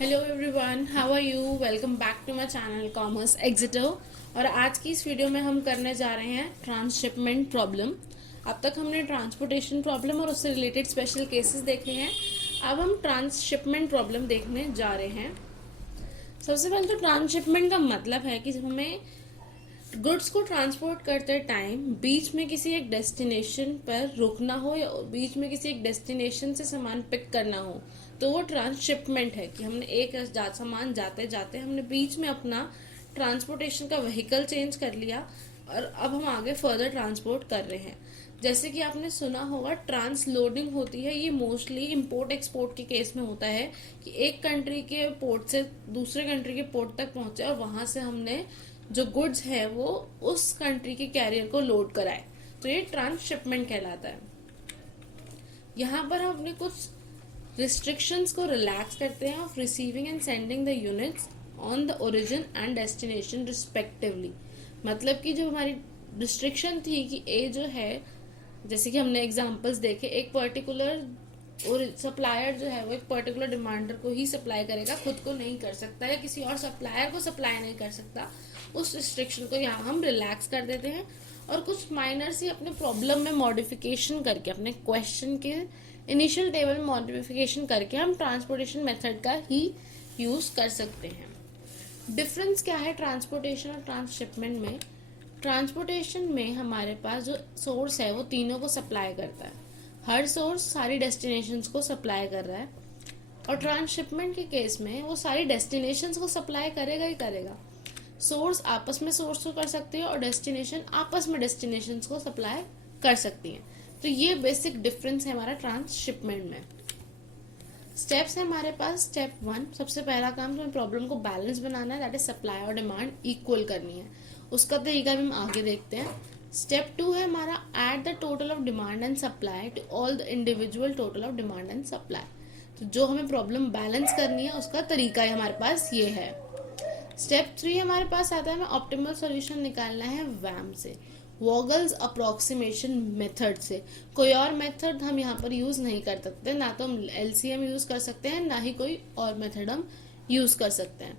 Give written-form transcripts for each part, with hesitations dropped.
Hello everyone, how are you? Welcome back to my channel Commerce Exciter. और आज की इस वीडियो में हम करने जा रहे हैं ट्रांसशिपमेंट प्रॉब्लम। अब तक हमने ट्रांसपोर्टेशन प्रॉब्लम और उससे रिलेटेड स्पेशल केसेस देखे हैं। अब हम ट्रांसशिपमेंट प्रॉब्लम देखने जा रहे हैं। सबसे पहले तो ट्रांसशिपमेंट का मतलब है कि जब हमें गुड्स को ट्रांसपोर्ट करते टाइम बीच में किसी एक डेस्टिनेशन पर रुकना हो या बीच में किसी एक डेस्टिनेशन से सामान पिक करना हो, तो वो ट्रांसशिपमेंट है कि हमने एक सामान जाते जाते हमने बीच में अपना ट्रांसपोर्टेशन का व्हीकल चेंज कर लिया और अब हम आगे फर्दर ट्रांसपोर्ट कर रहे हैं। जैसे कि आपने सुना होगा, ट्रांसलोडिंग होती है। ये मोस्टली इंपोर्ट एक्सपोर्ट के केस में होता है कि एक कंट्री के पोर्ट से दूसरे कंट्री के पोर्ट तक पहुंचे और वहां से हमने जो गुड्स है वो उस कंट्री के कैरियर को लोड कराए, तो ये ट्रांसशिपमेंट कहलाता है। यहाँ पर हम अपने कुछ रिस्ट्रिक्शंस को रिलैक्स करते हैं of receiving end sending the units on the origin and destination respectively. मतलब कि जो हमारी रिस्ट्रिक्शन थी कि ए जो है, जैसे कि हमने एग्जांपल्स देखे, एक पर्टिकुलर और सप्लायर जो है वो एक पर्टिकुलर डिमांडर को ही सप्लाई करेगा, खुद को नहीं कर सकता या किसी और सप्लायर को सप्लाई नहीं कर सकता। उस रिस्ट्रिक्शन को यहाँ हम रिलैक्स कर देते हैं और कुछ माइनर सी अपने प्रॉब्लम में मॉडिफिकेशन करके, अपने क्वेश्चन के इनिशियल टेबल में मॉडिफिकेशन करके हम ट्रांसपोर्टेशन मेथड का ही यूज कर सकते हैं। डिफरेंस क्या है ट्रांसपोर्टेशन और ट्रांसशिपमेंट में? ट्रांसपोर्टेशन में हमारे पास जो सोर्स है वो तीनों को सप्लाई करता है, हर सोर्स सारी डेस्टिनेशंस को सप्लाई कर रहा है। और ट्रांसशिपमेंट के केस में वो सारी डेस्टिनेशंस को सप्लाई करेगा ही करेगा। सोर्स आपस में सोर्स को कर सकती है और डेस्टिनेशन आपस में डेस्टिनेशंस को सप्लाई कर सकती है। तो ये बेसिक डिफरेंस है हमारा ट्रांसशिपमेंट में। स्टेप्स है हमारे पास। स्टेप 1, सबसे पहला काम तो प्रॉब्लम को बैलेंस बनाना है, दैट इज सप्लाई और डिमांड इक्वल करनी है। उसका तरीका भी हम आगे देखते हैं। स्टेप 2 है हमारा add the total of demand and supply to all the individual total of demand and supply. तो जो हमें प्रॉब्लम बैलेंस करनी है उसका तरीका है हमारे पास ये है। स्टेप 3 हमारे पास आता है हमें ऑप्टिमल सॉल्यूशन निकालना है वैम से, वॉगल्स अप्रोक्सीमेशन मेथड से। कोई और मेथड हम यहाँ पर यूज नहीं कर सकते, ना तो हम एलसीएम यूज कर सकते हैं, ना ही कोई और मेथड हम यूज कर सकते हैं।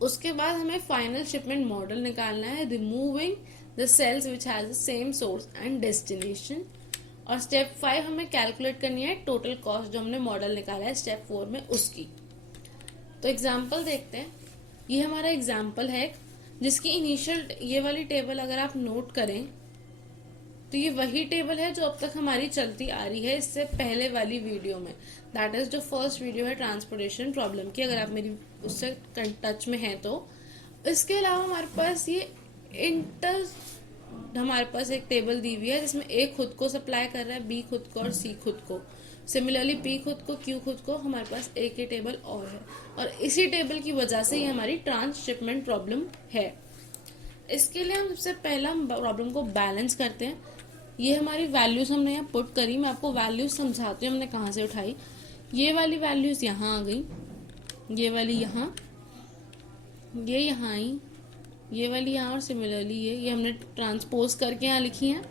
उसके बाद हमें फाइनल शिपमेंट मॉडल निकालना है, removing the cells which has the same source and destination. और स्टेप 5 हमें कैलकुलेट करनी है टोटल कॉस्ट जो हमने मॉडल निकाला है स्टेप 4 में उसकी। तो एग्जाम्पल देखते हैं। ये हमारा एग्जाम्पल है जिसकी इनिशियल ये वाली टेबल अगर आप नोट करें तो ये वही टेबल है जो अब तक हमारी चलती आ रही है इससे पहले वाली वीडियो में। दैट इज जो फर्स्ट वीडियो है ट्रांसपोर्टेशन प्रॉब्लम की, अगर आप मेरी उससे टच में हैं तो। इसके अलावा हमारे पास ये इंटर हमारे पास एक टेबल दी हुई है जिसमें ए खुद को सप्लाई कर रहा है, बी खुद को और सी खुद को। सिमिलरली पी खुद को, क्यू खुद को, हमारे पास ए की टेबल और है। और इसी टेबल की वजह से ये हमारी ट्रांसशिपमेंट प्रॉब्लम है। इसके लिए हम सबसे पहला प्रॉब्लम को बैलेंस करते हैं। ये हमारी वैल्यूज हमने यहाँ पुट करी। मैं आपको वैल्यूज समझाती हूँ हमने कहाँ से उठाई। ये वाली वैल्यूज यहाँ आ गई, ये वाली यहाँ, ये यहाँ आई, ये वाली यहाँ, और सिमिलरली ये हमने ट्रांसपोज करके यहाँ लिखी है।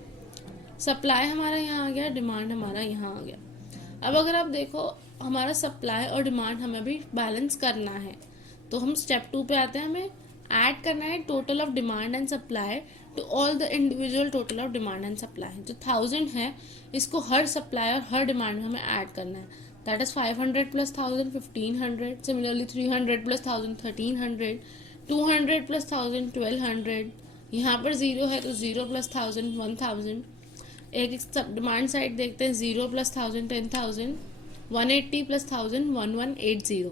सप्लाई हमारा यहाँ आ गया, डिमांड हमारा यहाँ आ गया। अब अगर आप देखो हमारा सप्लाई और डिमांड हमें भी बैलेंस करना है, तो हम स्टेप 2 पे आते हैं। हमें ऐड करना है total of demand and supply to all the individual total of demand and supply. जो 1000 है इसको हर सप्लाई और हर डिमांड में हमें ऐड करना है। That is 500 plus 1000 1500, similarly 300 plus 1000 1300, 200 plus 1000 1200। यहाँ पर 0 है तो 0 प्लस 1000 1000। एक सब डिमांड साइड देखते हैं, 0 प्लस 1000 10,000, 180 प्लस 1000 1180।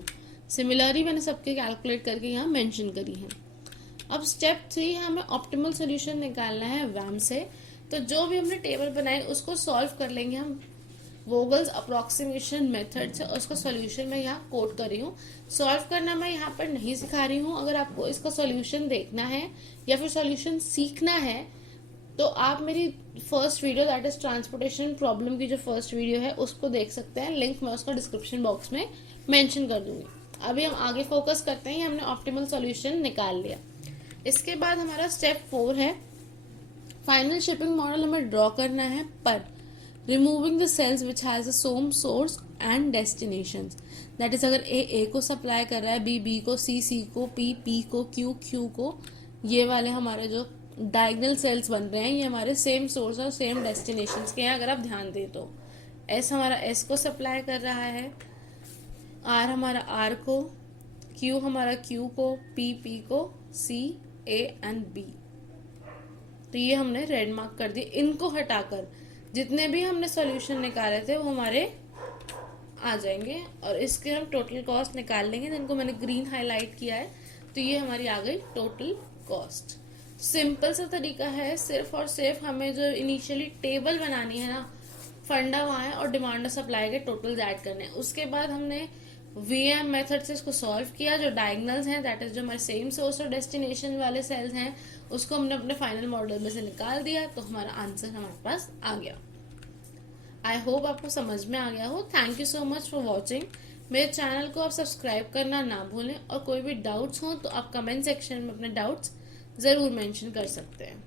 सिमिलरली मैंने सबके कैलकुलेट करके यहाँ मेंशन करी है। अब स्टेप 3 है हमें ऑप्टिमल सॉल्यूशन निकालना है वैम से। तो जो भी हमने टेबल बनाई उसको सॉल्व कर लेंगे हम वोगल्स अप्रोक्सीमेशन मेथड से। उसका सॉल्यूशन मैं यहाँ कोट कर रही हूँ। सॉल्व करना मैं यहाँ पर नहीं सिखा रही हूँ। अगर आपको इसका सॉल्यूशन देखना है या फिर सॉल्यूशन सीखना है तो आप मेरी first video that is transportation problem की जो फर्स्ट वीडियो है उसको देख सकते हैं। लिंक मैं उसका डिस्क्रिप्शन बॉक्स में मेंशन कर दूंगी। अभी हम आगे फोकस करते हैं। हमने ऑप्टिमल सॉल्यूशन निकाल लिया। इसके बाद हमारा स्टेप 4 है फाइनल शिपिंग मॉडल हमें ड्रॉ करना है पर removing the cells which has a same source and destinations. That is अगर ए को सप्लाई कर रहा है, बी को, सी को, पी को, क्यू को, ये वाले हमारे जो डायगोनल सेल्स बन रहे हैं ये हमारे सेम सोर्स और सेम डेस्टिनेशंस के हैं। अगर आप ध्यान दें तो एस हमारा एस को सप्लाई कर रहा है, आर हमारा आर को, क्यू हमारा क्यू को, पी को, सी, ए एंड बी। तो ये हमने रेड मार्क कर दी। इनको हटाकर जितने भी हमने सॉल्यूशन निकाले थे वो हमारे आ जाएंगे और इसके हम टोटल कॉस्ट निकाल लेंगे। जिनको मैंने ग्रीन हाईलाइट किया है तो ये हमारी आ गई टोटल कॉस्ट। सिंपल सा तरीका है, सिर्फ और सिर्फ हमें जो इनिशियली टेबल बनानी है ना, फंडा वहाँ है और डिमांड और सप्लाई के टोटल्स ऐड करने हैं। उसके बाद हमने वीएम मेथड से इसको सॉल्व किया। जो डायगोनल्स हैं दैट इज जो हमारे सेम सोर्स और डेस्टिनेशन वाले सेल्स हैं उसको हमने अपने फाइनल मॉडल में से निकाल दिया, तो हमारा आंसर हमारे पास आ गया। आई होप आपको समझ में आ गया हो। Thank you so much for watching. मेरे चैनल को आप सब्सक्राइब करना ना भूलें और कोई भी डाउट्स हो तो आप कमेंट सेक्शन में अपने डाउट्स ज़रूर मेंशन कर सकते हैं।